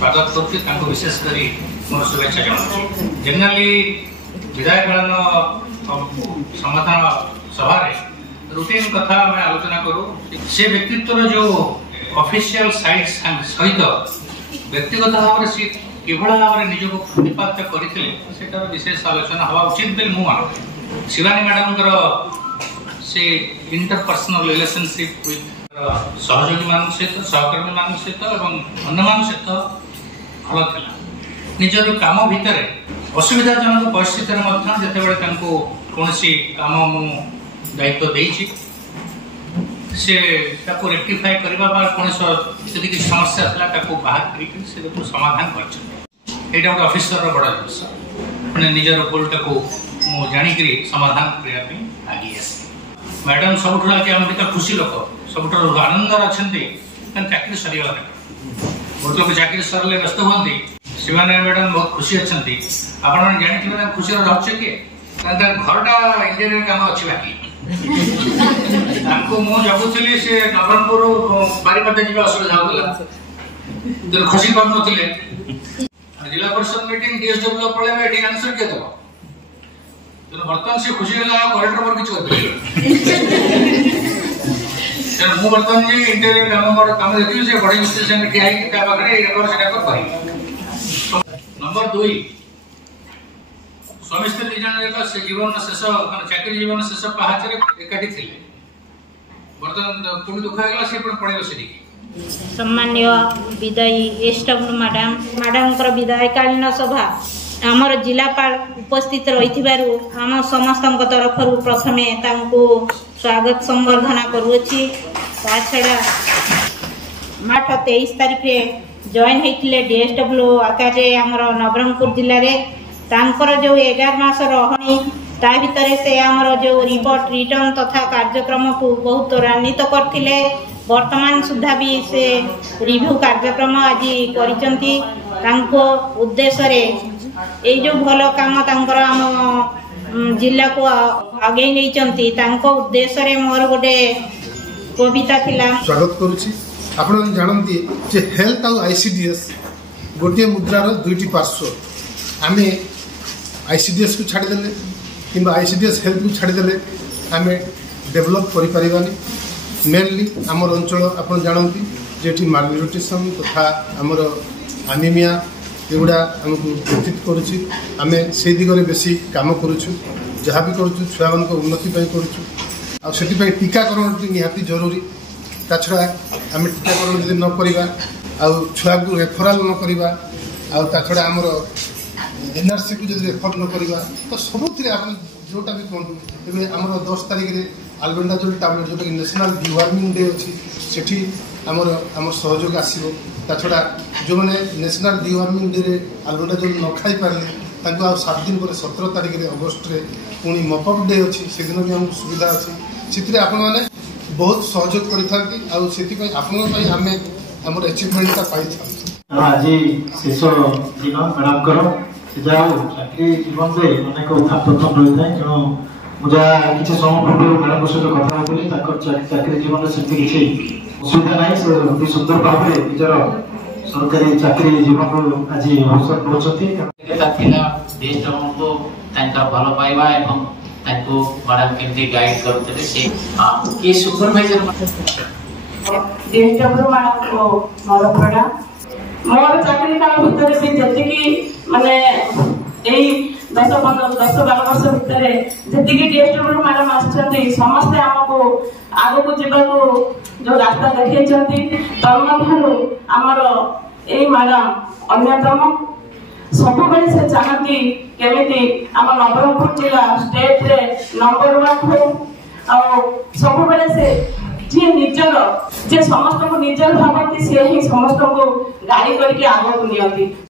स्वागत कर विशेषकर मोर शुभेच्छा जनाऊँ। जनरली विधायक समाधान सभा रुटीन कथा मैं आलोचना करूँ से व्यक्तित्व जो ऑफिशियल साइड सहित व्यक्तिगत भाव से किभला भाव में निजक प्रतिपाद्य करते विशेष आलोचना हवा उचित बोली मु मान। शिवानी मैडम से इंटरपर्सनल रिलेशनशिप विथ सहयोगी मान सहित सहकर्मी मान सहित अन्य मान सहित भल था। निजर काम भितर असुविधाजनक परिस्थिति जिते कौन काम मु दायित्व देछि से रेक्टिफाई करने कौन किसी समस्या था बाहर कर समाधान कर ऑफिसर बड़ा जिस मैंने निजर भूलटा को जाणिक समाधान करने आगे आस। मैडम सब आम खुशी लोक सब आनंद अच्छा चाकरी सरीगला बहुत लोग चाकरी सरले व्यस्त हमें। शिवानी मैडम बहुत खुशी अच्छा आप जानते खुशी रहस्य किए घरटा इंजीनियर काम अच्छी बाकी मुझे जगुली से नवरंगपुर बारीपदा जी असुविधा होता खुशी कर जिला परिषद मीटिंग डीएसडब्ल्यू पड़े आंसर किए देव बर्तमान से खुशी कलेक्टर पर किसी बर्तमान इंटीरियर काम देखिए से बड़े मिस्त्री संगे ठिया नंबर 2 स्वामी स्त्री दुई से जीवन शेष चाकरी जीवन शेष पहाचे एकाठी थे बर्तमान पुणी दुख होगा से पड़े से सम्मान्य विदायी एसडब्ल्यू मैडम विदायकालीन सभा आमर जिलापाल उपस्थित रही आम समस्त तरफ प्रथमे स्वागत संबर्धना करुच्छी। छड़ा 23 तारीख जॉइन होते डीएसडब्ल्यू आकार आमर नवरंगपुर जिले में जो 11 मास रही ता भितर से आमर जो रिपोर्ट रिटर्न तथा कार्यक्रम को बहुत त्वरान्वित करते वर्तमान सुधा भी से रिव्यू कार्यक्रम आज कर उद्देश्य ये जो भल काम आम जिला को आगे नहीं उद्देश्य मोर गोटे कविता थिला स्वागत करुछि। आपण जानती जे हेल्थ और आईसीडीएस गोटे मुद्रार दुईटी पार्श्व आमे आईसीडीएस को छाड़देले कि आईसीडीएस हेल्थ को छाड़देले आमे डेभलप करि परिबानी। मेनली आमर अंचल आप जानती जेठी मालन्यूट्रिशन तथा आमर एनीमिया एगुड़ा आमको व्यतीत करुच्छी आम से दिगरे बेसी काम करुच्छू जहाँ भी करुच्छू छुआ मान उन्नति करुच्छू आपाई टीकाकरण निहाती जरूरी ता छड़ा आम टीकाकरण जब न करवा छुआ को रेफराल न करवा ता छड़ा आमर एनआरसी को जब रेफर न करवा तो सबुत जोटा भी कहूँ एवं आमर 10 तारीख में आल्बेंडाजोल टैबलेट जोटा कि नेशनल डिवार्मिंग डे अच्छी सेठी आमर सहयोग आसो ता छड़ा जो मैंने नेशनल डिवार्मिंग डे आल्बेंडाजोल न खाई पारे 7 दिन पर 17 तारीख में अगस्ट में पुणी मपअप डे अच्छी से दिन भी आमको सुविधा अच्छी से आपण मैंने बहुत सहयोग करते आम आम अचिवमेंटा पाई आज शेष दिन मैडम चाकरी जीवन में अनेक उत्थान पतन रही है तेणु मुझे किसी समय पूर्व मैडम सहित कथा होली चाकरी जीवन में सेमती किसी असुविधा ना से अति सुंदर भाव में निजर सरकारी चाकरी जीवन को आज अवसर पहुंचती भल पाइबा मैडम केमती गाइड करते सुपरवाइजर मोर प्रणाम। मोर चाकरी काल भितर भी जी माने 10-12 वर्ष भितर जी डीएसडब्ल्यू मैडम आसते समस्ते आमको आग को जीवाक जो रास्ता देखी तन्मध्य आमर ये मैडम अन्यतम सब से चाहती केमिति आम नवरंगपुर जिला स्टेट रे नंबर 1 हो सब से जी निजर जे समस्त को निजर भावती से ही समस्त को गाड़ी करके आगे को नियंती।